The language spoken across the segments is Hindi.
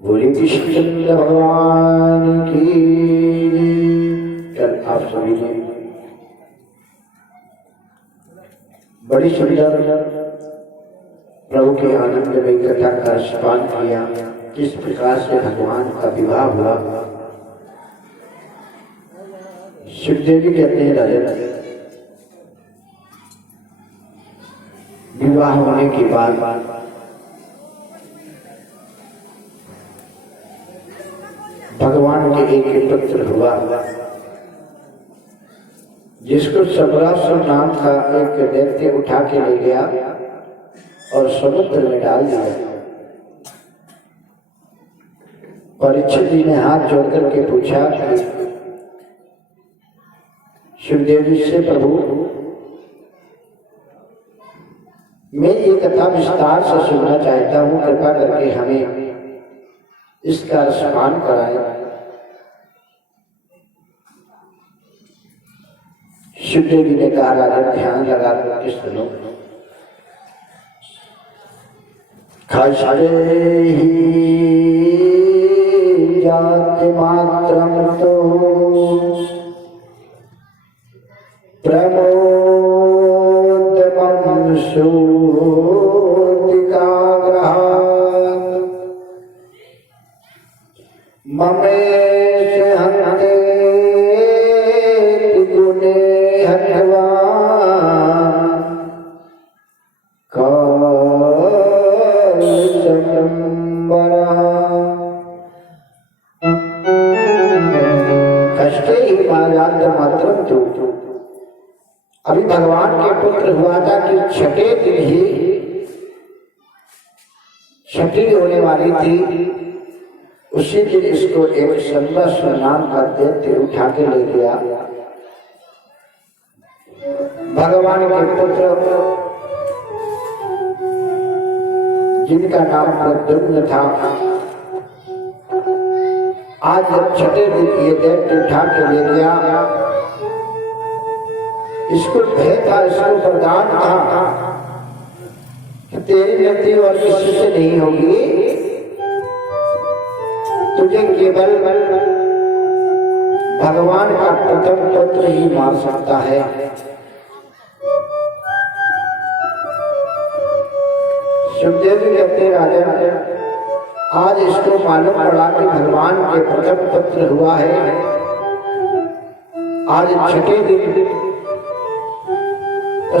बोले कृष्ण भगवान की। कल आप सभी ने बड़ी सुंदर प्रभु के आनंद में कथा का स्मरण किया। किस प्रकार से भगवान का विवाह हुआ। सुखदेव जी कहते हैं राजा विवाह होने के बाद भगवान के एक पुत्र हुआ जिसको सबरासुर नाम का एक दैत्य उठा के ले गया और समुद्र में डाल दिया। परीक्षित जी ने हाथ जोड़ करके पूछा सुखदेव जी से, प्रभु मैं ये कथा विस्तार से सुनना चाहता हूँ, कृपा करके हमें इसका स्मरण कराए। सुखदेव जी ने कहा राजा ध्यान लगा करके सुनो। खष्टे ही जाति मात्रम तो प्रमोदमं शोधिकाग्रहात् ममेश हन्ते गुणे हत्वा अभी भगवान के पुत्र हुआ था कि छठे दिन ही छठी होने वाली थी। उसी दिन इसको एक सबरासुर नाम का दैत्य उठा के ले गया। भगवान के पुत्र जिनका नाम प्रद्युम्न था, आज जब छठे दिन ये दैत्य उठा के ले गया, इसको भय था, इसको वरदान था कि तेरी गति और किसी से नहीं होगी, तुझे केवल भगवान का प्रथम पुत्र ही मार सकता है। सुखदेव जी कहते राजा आज इसको मालूम पड़ा कि भगवान के प्रथम पुत्र हुआ है। आज छठे दिन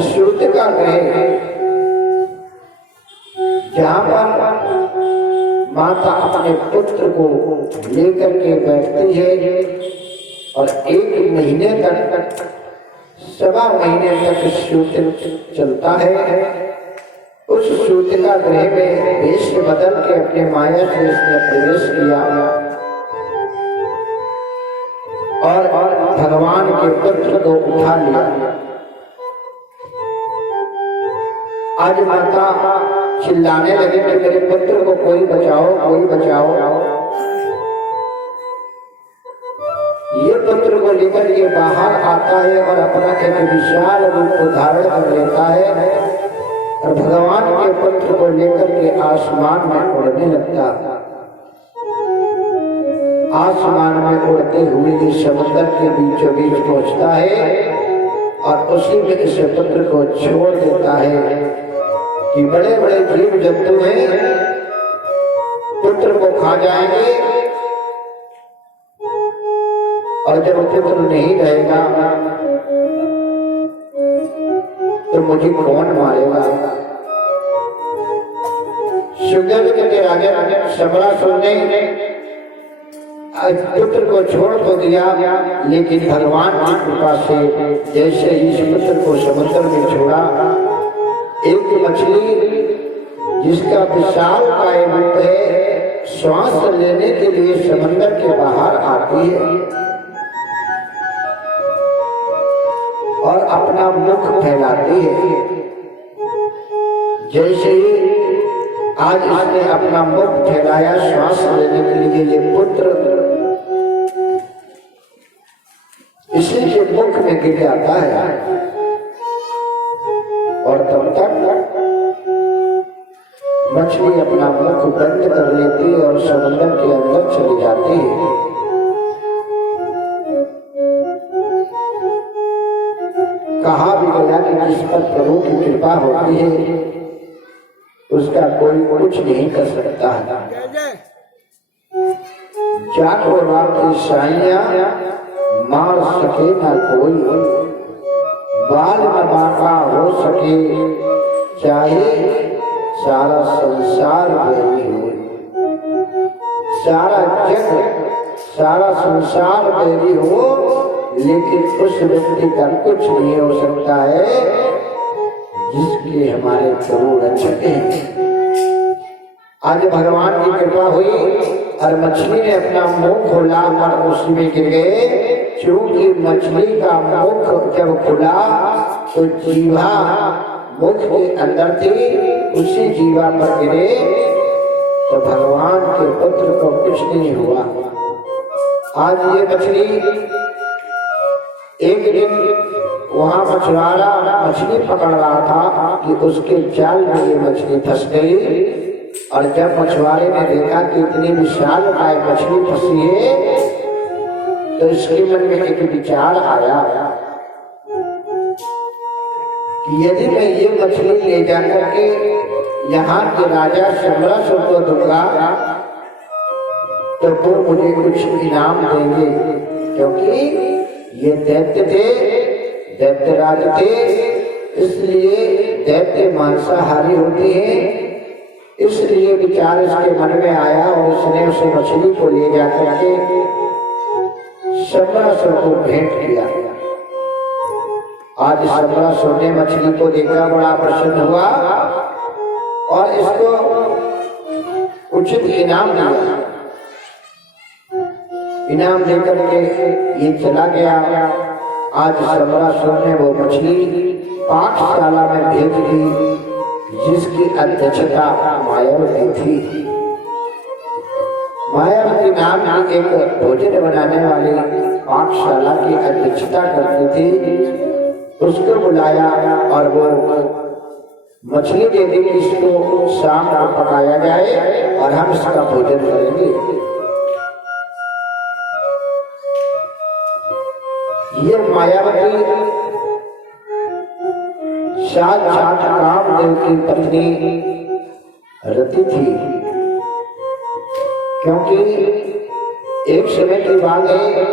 श्रुतिका कहे जहां पर माता अपने पुत्र को लेकर के बैठती है और एक महीने तक, सवा महीने तक श्रुतिक चलता है। उस श्रुतिका गृह में वेश बदल के अपने माया से इसने प्रवेश किया और भगवान के पुत्र को उठा लिया। आज माता चिल्लाने लगे कि मेरे पुत्र को कोई बचाओ, कोई बचाओ। ये पुत्र को लेकर ये बाहर आता है और अपना एक विशाल रूप धारण कर लेता है और भगवान के पुत्र को लेकर के आसमान में उड़ने लगता। आसमान में उड़ते हुए ये समुद्र के बीचों बीच पहुंचता है और उसी में इस पुत्र को छोड़ देता है कि बड़े बड़े जीव जंतु हैं, पुत्र को खा जाएंगे और जब पुत्र नहीं रहेगा तो मुझे कौन मारेगा। सुखदेव के राजा सबरासुर ने पुत्र को छोड़ तो दिया, लेकिन भगवान की कृपा से जैसे ही इस पुत्र को समुद्र में छोड़ा, एक मछली जिसका विशाल काय रूप है, श्वास लेने के लिए समंदर के बाहर आती है और अपना मुख फैलाती है। जैसे ही आज इसने अपना मुख फैलाया श्वास लेने के लिए, ये पुत्र इसी के मुख में गिर जाता है और तब तक मछली अपना मुख बंद कर लेती है और समुद्र के अंदर चली जाती है। कहा भी गया कि जिस पर प्रभु की कृपा होती है उसका कोई कुछ नहीं कर सकता है। जाको रात की साइया मार सके ना कोई, बाल न बांका हो सके चाहे सारा संसार बैरी हो। सारा जग सारा संसार बैरी हो, लेकिन उस व्यक्ति का कुछ नहीं हो सकता है जिसके हमारे प्रभु रक्षक हैं। आज भगवान की कृपा हुई और मछली ने अपना मुंह खोला और उसी में गिर गए। क्योंकि मछली का मुख जब खुला तो जीवा मुख के अंदर थी, उसी जीवा पर गिरे तो भगवान के पुत्र को कुछ नहीं हुआ। आज ये मछली एक दिन वहां मछुआरा मछली पकड़ रहा था कि उसके जाल में ये मछली फंस गई। और जब मछुआरे ने देखा कि इतनी विशाल काय मछली फंसी है तो इसके मन में एक विचार आया कि यदि मैं ये मछली ले जाकर के यहाँ के राजा शंबरासुर को दूंगा तो वो मुझे कुछ इनाम देंगे, क्योंकि ये दैत्य थे, दैत्यराज थे, इसलिए दैत्य मांसाहारी होते हैं। इसलिए विचार इसके मन में आया और उसने उस मछली को ले जाकर के शंबरासुर को भेंट किया। आज शंबरासुर ने मछली को देखा, बड़ा प्रसन्न हुआ और इसको उचित इनाम दिया। इनाम देकर के ये चला गया। आज शंबरासुर ने वो मछली पाठशाला में भेज दी जिसकी अध्यक्षता मायावती थी। मायावती नाम की एक भोजन बनाने वाली पाठशाला की अध्यक्षता करती थी। उसको बुलाया और वो मछली दे दी, इसको शाम को पकाया जाए और हम इसका भोजन करेंगे। ये मायावती साक्षात कामदेव की पत्नी रति थी, क्योंकि एक समय की बात है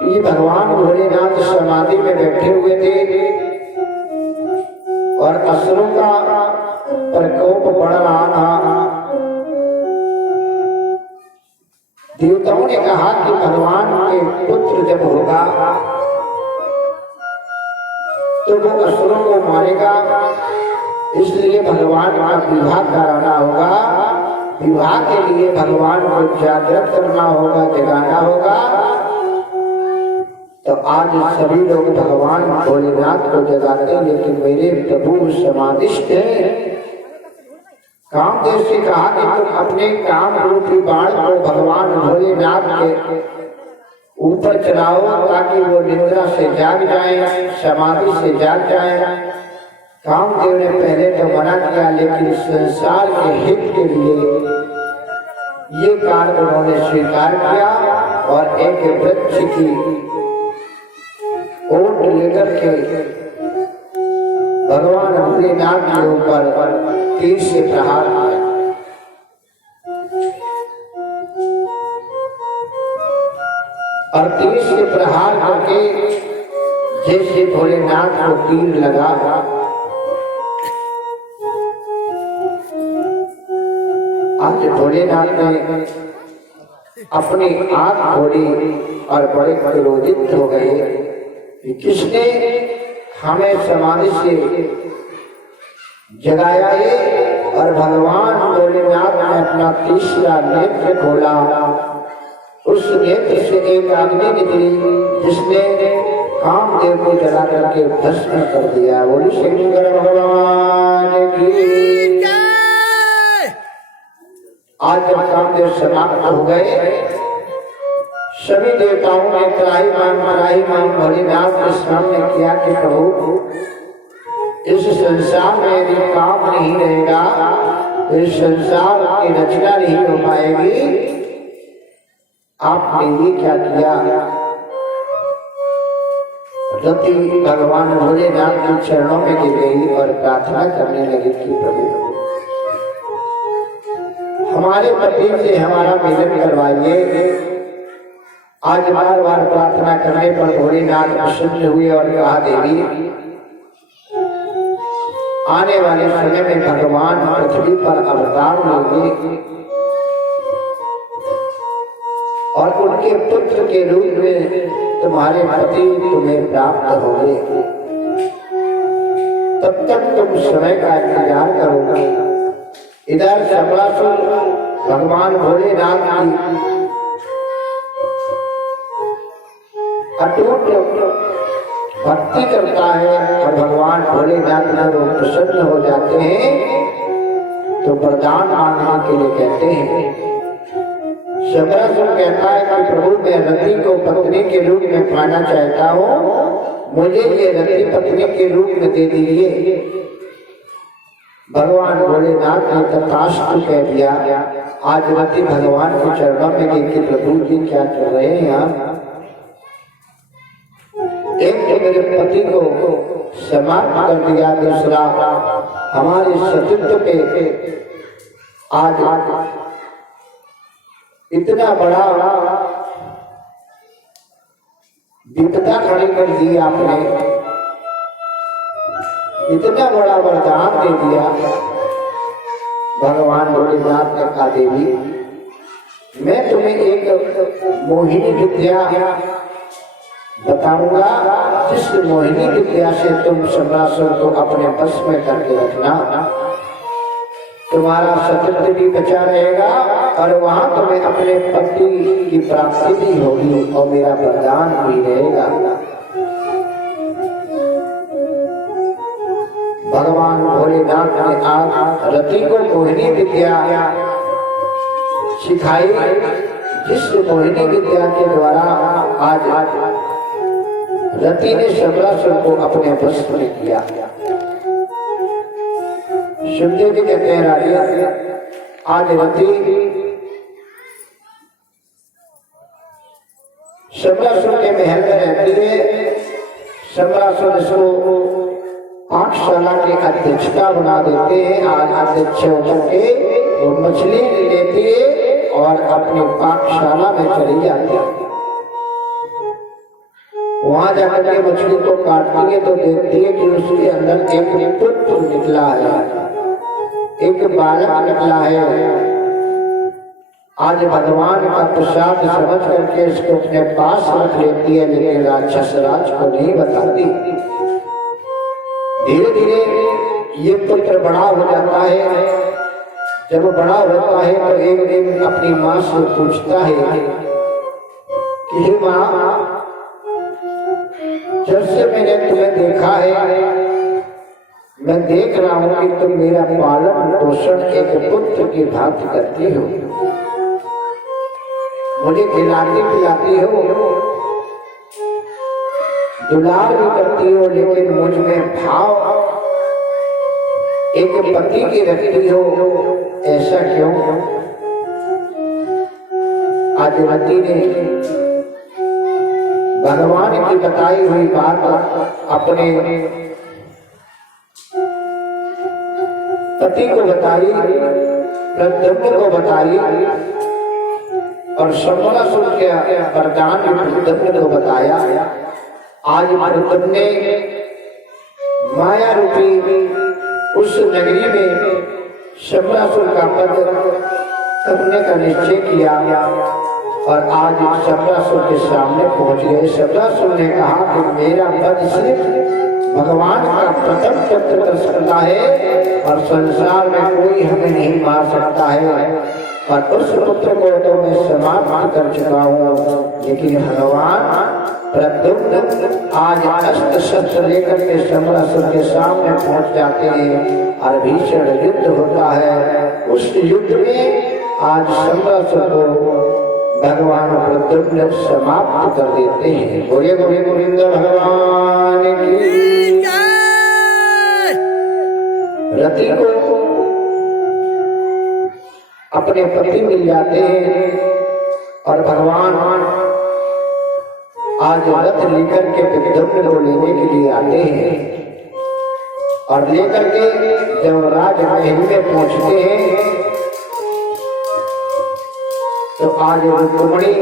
कि भगवान भोलेनाथ समाधि में बैठे हुए थे और असुरों का प्रकोप बढ़ रहा था। देवताओं ने कहा कि भगवान के पुत्र जब होगा तो वो असुरों को मारेगा, इसलिए भगवान का विवाह कराना होगा। विवाह के लिए भगवान को जागृत करना होगा, जगाना होगा। तो आज सभी लोग भगवान भोलेनाथ को जगाते हैं, लेकिन मेरे प्रभु समाधिष्ठ हैं। कामदेव से कहा कि तुम अपने काम रूपी बाण को भगवान भोलेनाथ के ऊपर चलाओ ताकि वो निद्रा से जाग जाए, समाधि से जाग जाए। कामदेव ने पहले तो मना किया, लेकिन संसार के हित के लिए ये कार्य उन्होंने स्वीकार किया और एक वृक्ष की ओट लेकर के भगवान भोलेनाथ के ऊपर तीर से प्रहार किया। और तीर से प्रहार करके जैसे भोलेनाथ को तीर लगा, आज भोलेनाथ ने अपनी आंख खोली और बड़े क्रोधित हो गए कि किसने हमें समाधि से जगाया है। और भगवान भोलेनाथ ने अपना तीसरा नेत्र खोला। उस नेत्र से एक अग्नि निकली जिसने कामदेव को जला करके भस्म कर दिया। बोली शंकर भगवान की। आज जब कामदेव समाप्त हो गए, सभी देवताओं ने त्राही मान भोलेनाथ के सामने किया कि प्रभु, इस संसार में यदि काम नहीं रहेगा इस संसार की रचना नहीं हो पाएगी। आपने ये क्या किया? रति भगवान भोलेनाथ के चरणों में गिर गई और प्रार्थना करने लगी कि प्रभु हमारे पति से हमारा मिलन करवाइए। आज बार बार प्रार्थना करने पर भोलेनाथ प्रसन्न हुए और कहा देवी आने वाले समय में भगवान पृथ्वी पर अवतार लेंगे और उनके पुत्र के रूप में तुम्हारे पति तुम्हें प्राप्त होंगे। तब तक तुम समय का इंतजार करोगे। इधर शंबरासुर भगवान भोलेनाथ की अटूट भक्ति करता है और भगवान भोलेनाथ जब वो प्रसन्न हो जाते हैं तो वरदान मांगने के लिए कहते हैं। शंबरासुर कहता है कि प्रभु मैं रति को पत्नी के रूप में पाना चाहता हूँ, मुझे ये रति पत्नी के रूप में दे दीजिए। भगवान भोलेनाथ ने तथास्तु कह दिया। आज रति भगवान के चरणों में देखिए प्रभु जी क्या कर रहे हैं यहाँ। एक मेरे पति को समाप्त कर दिया, दूसरा हमारे शत्रुत्व पे आज इतना बड़ा विपदा खड़ी कर दी आपने, इतना बड़ा वरदान दे दिया। भगवान भोलेनाथ ने कहा देवी मैं तुम्हें एक मोहिनी विद्या बताऊंगा, जिस मोहिनी विद्या से तुम शंबरासुर को अपने बस में करके रखना, तुम्हारा शत्रुत्व भी बचा रहेगा और वहां तुम्हें अपने पति की प्राप्ति भी होगी और मेरा वरदान भी रहेगा। भगवान भोलेनाथ ने आज रति को मोहिनी विद्या सिखाई, जिस मोहिनी विद्या के द्वारा आज रति ने शंबरासुर को अपने वश में किया। सुखदेव जी कहते हैं राजा आज रति शंबरासुर के महल में रहती है। शंबरासुर इसको पाठशाला की अध्यक्षता बना देते हैं। आज अध्यक्ष होकर के वो मछली लेती है और अपनी पाठशाला में चली जाती है। वहां जाकर के मछली को काटती है तो देखती है कि उसके अंदर एक पुत्र निकला है, एक बालक निकला है। आज भगवान का प्रसाद समझ करके इसको अपने पास रख लेती है, लेकिन राक्षस राज को नहीं बताती। धीरे धीरे ये पुत्र बड़ा हो जाता है। जब बड़ा होता है तो एक दिन अपनी माँ से पूछता है कि माँ जब से मैंने तुम्हें देखा है मैं देख रहा हूं कि तुम मेरा पालन पोषण एक पुत्र की भांति करती हो, मुझे खिलाती पिलाती हो, दुलार भी करती हो, लेकिन मुझ में भाव एक पति की रखती हो, ऐसा क्यों? आज रति ने भगवान की बताई हुई बात अपने पति को बताई, प्रद्युम्न को बताई और शंबरासुर के वरदान प्रद्युम्न को बताया। आज प्रद्युम्न ने माया रूपी उस नगरी में शंबरासुर का पद करने का निश्चय किया और आज शंबरासुर के सामने पहुंच गए। शंबरासुर ने कहा कि मेरा पद सिर्फ भगवान का प्रथम तत्व कर सकता है और संसार में कोई हमें नहीं मार सकता है, और उस पुत्र को तो मैं समाप्त कर चुका हूँ। लेकिन भगवान प्रद्युम्न आज अस्त्र शस्त्र लेकर के शंबरासुर के सामने पहुंच जाते हैं और भीषण युद्ध होता है। उस युद्ध में आज शंबरासुर को भगवान प्रद्युम्न समाप्त कर देते हैं। बोले बोले गोविंद भगवान की। रति को अपने पति मिल जाते हैं और भगवान आज रथ लेकर के विद्युम्न को लेने के लिए आते हैं और लेकर के जब राजमहल में पहुंचते हैं तो आज रुक्मिणी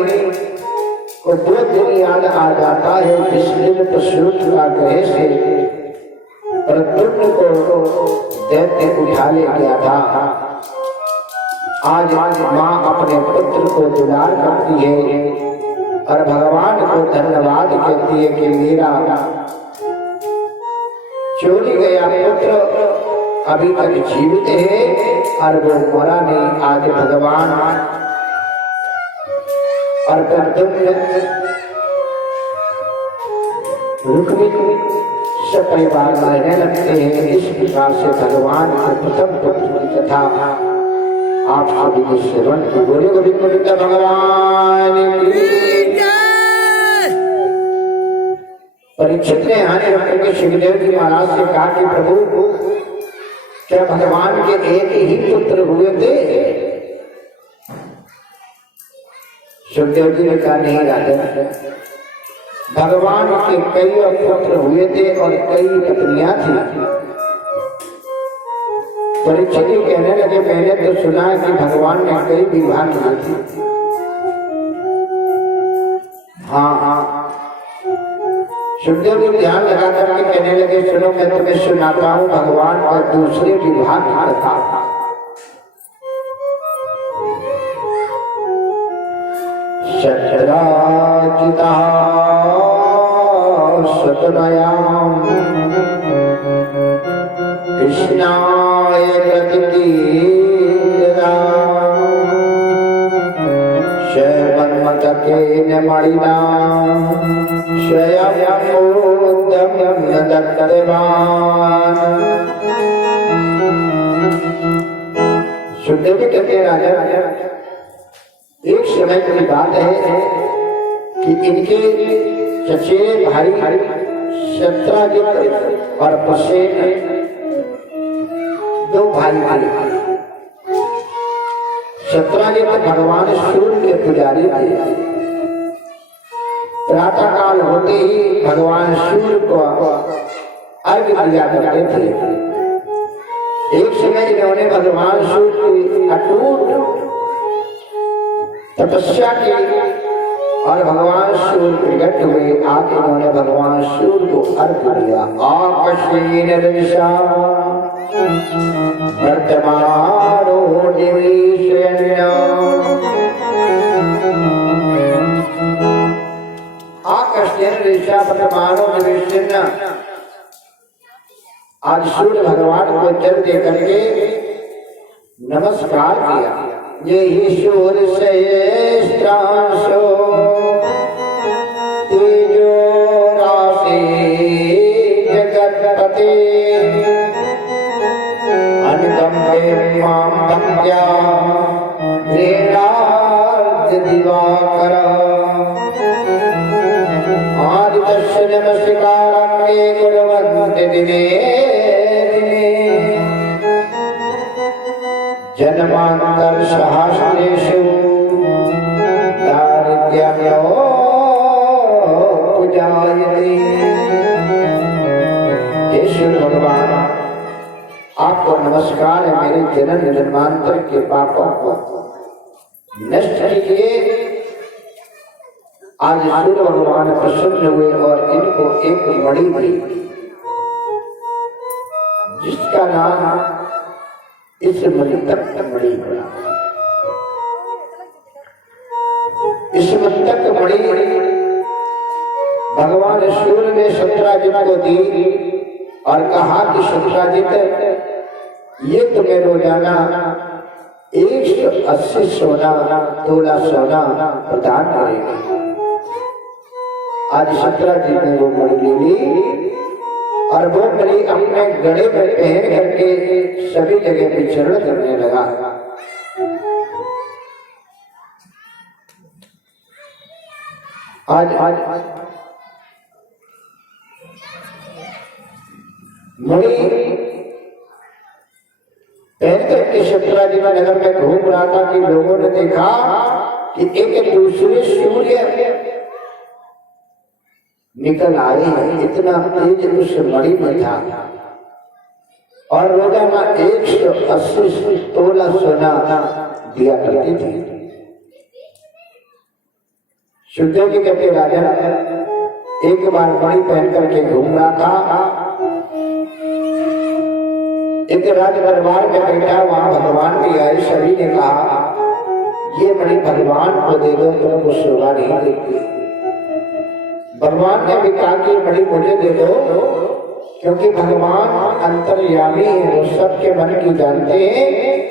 को 2 दिन याद आ जाता है जिस दिन प्रसूत का ग्रह से प्रद्युम्न को दैत्य उठा ले गया था। आज माँ अपने पुत्र को दुलार करती है और भगवान को धन्यवाद कहती है कि मेरा चोरी गया पुत्र अभी तक जीवित है और वो मरा नहीं। आज भगवान और प्रद्युम्न रुक्मिणी सब परिवार रहने लगते हैं। इस प्रकार से भगवान के प्रथम पुत्र की कथा आप सभी को श्रवण की। बोले गोविंद भगवान की। परीक्षित ने आने रखकर के शिवदेव जी महाराज से कहा कि प्रभु क्या भगवान के एक ही पुत्र हुए थे? शिवदेव जी ने कहा नहीं राजन, भगवान के कई पुत्र हुए थे और कई पत्नियां थी। परीक्षित जी कहने लगे मैंने तो सुना है कि भगवान ने कई विवाह किए थे। हाँ सुखदेव जी ध्यान लगा करके कहने लगे सुनो मैं तुम्हें सुनाता हूँ भगवान का दूसरे विवाह की कथा। शतराजिता सतनयाम कृष्णाय कृतिकीर्तिदा शैवन्मतकेन मणिना स्वयं दत्तवान। सुखदेव जी कहते राजा एक समय की बात है कि इनके चचेरे भाई शत्राजित और प्रसेन 2 भाई थे। शत्राजित भगवान सूर्य के पुजारी थे। प्रातः काल होते ही भगवान सूर्य को अर्घ्य दिया करते थे। एक समय इन्होंने भगवान सूर्य की अटूट तपस्या की और भगवान सूर्य प्रकट हुए। आके उन्होंने भगवान सूर्य को अर्घ्य दिया। आकाशीन दिशा वर्तमानो दिवीशन्या। आकाशीन दिशा वर्तमानो दिवीशन्या। आज सूर्य भगवान को जल दे करके नमस्कार किया। ये सूर्य सहस्त्रांशो तेजो राशि जगत्पते अनुकंपे मां भक्त्या प्रेरार्थ दिवाकर। आदित्य नमस्कारं मे कुर्वन्ति दिने जन्मांतर सहस्रेषु दारिद्र्यो पूजायते। हे सूर्य भगवान आपको नमस्कार है। मेरे जन्म जन्मांतर के पापों को नष्ट कीजिए। आज सूर्य भगवान प्रसन्न हुए और इनको एक मणि दी जिसका नाम इस मस्तक मणि बना। इस मस्तक मणि भगवान सूर्य ने शत्राजित को दी और कहा कि शत्राजित ये तुम्हें रोजाना 180 सोना तोला सोना प्रदान करेगा। आज शत्राजित ने वो मणि ले ली और वो मणि अपने गले में पहन करके सभी जगह विचरण करने लगा। आज मणि पहन करके व्यक्ति शत्राजित नगर में घूम रहा था कि लोगों ने देखा कि एक दूसरे सूर्य निकल आए हैं, इतना तेज उस मणि में था। और रोजाना 180 तोला सोना दिया करती थी। सुखदेव जी कहते राजा एक बार मणि पहन करके घूम रहा था, एक राज दरबार में बैठा, वहां भगवान भी आए। सभी ने कहा ये मणि भगवान को दे दो, तुमको शोभा नहीं देती। भगवान ने भी कहा कि मणि मुझे दे दो, क्योंकि भगवान अंतर्यामी है, वो सबके मन की जानते हैं।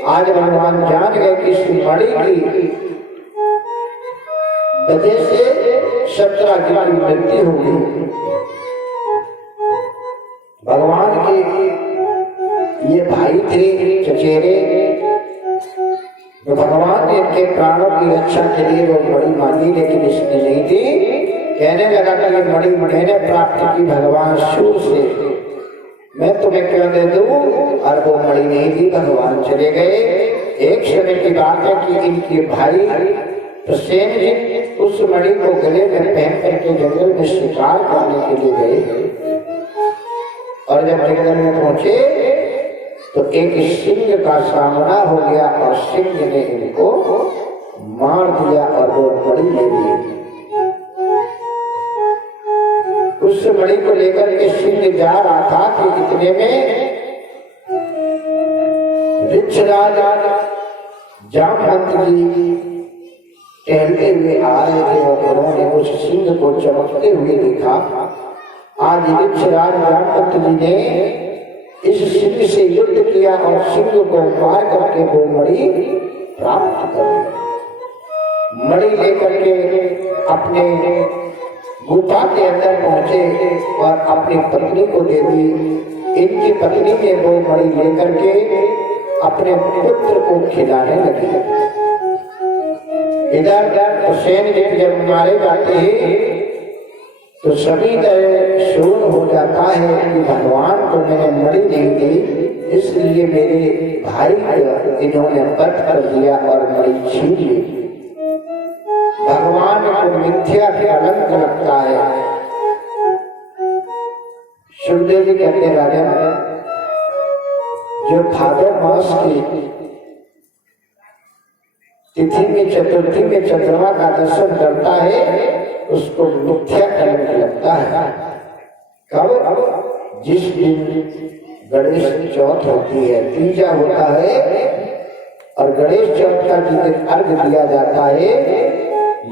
आज भगवान जान गए कि इस मणि की वजह से शत्राजित की मृत्यु होगी। भगवान के ये भाई थे चचेरे, तो भगवान ने इनके प्राणों की रक्षा के लिए वो मणि मांगी, लेकिन इसने नहीं दी। कहने लगा कि ये मणि मैंने प्राप्त की भगवान शिव से, मैं तुम्हें क्यों दे दूं? और वो मणि नहीं दी, भगवान चले गए। एक समय की बात है कि इनके भाई प्रसेन ने उस मणि को गले में पहन करके जंगल में शिकार करने के लिए गए। और जब जंगल में पहुंचे तो एक सिंह का सामना हो गया और सिंह ने इनको मार दिया और वो मणि ले ली। उस मणि को लेकर के सिंह जा रहा था कि इतने में ऋक्षराज जामवंत जी टहलते हुए आ रहे थे और उन्होंने उस सिंह को चमकते हुए देखा। आज ऋक्षराज जामवंत जी ने इस सिंह से युद्ध किया और सिंह को मार करके वो मणि प्राप्त कर ली। मणि लेकर के अपने गुफा के अंदर पहुंचे और अपनी पत्नी को दे दी। इनकी पत्नी ने वो मणि लेकर के अपने पुत्र को खिलाने लगी। इधर हुसैन जब मारे जाते हैं तो सभी तरह शोर हो जाता है कि भगवान को मैंने मणि नहीं दी, इसलिए मेरे भाई को इन्होंने वध कर दिया और मणि छीन ली। भगवान को मिथ्या कलंक लगता है। सुखदेव जी कहते राजा जो भादव मास की तिथि में चतुर्थी में चंद्रमा का दर्शन करता है उसको मिथ्या कलंक लगता है। कब? जिस दिन गणेश चौथ होती है, तीजा होता है और गणेश चौथ का जिस दिन अर्घ दिया जाता है,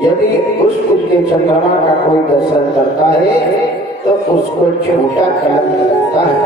यदि उस के चंद्रमा का कोई दर्शन करता है तो उसको झूठा कलंक लगता है।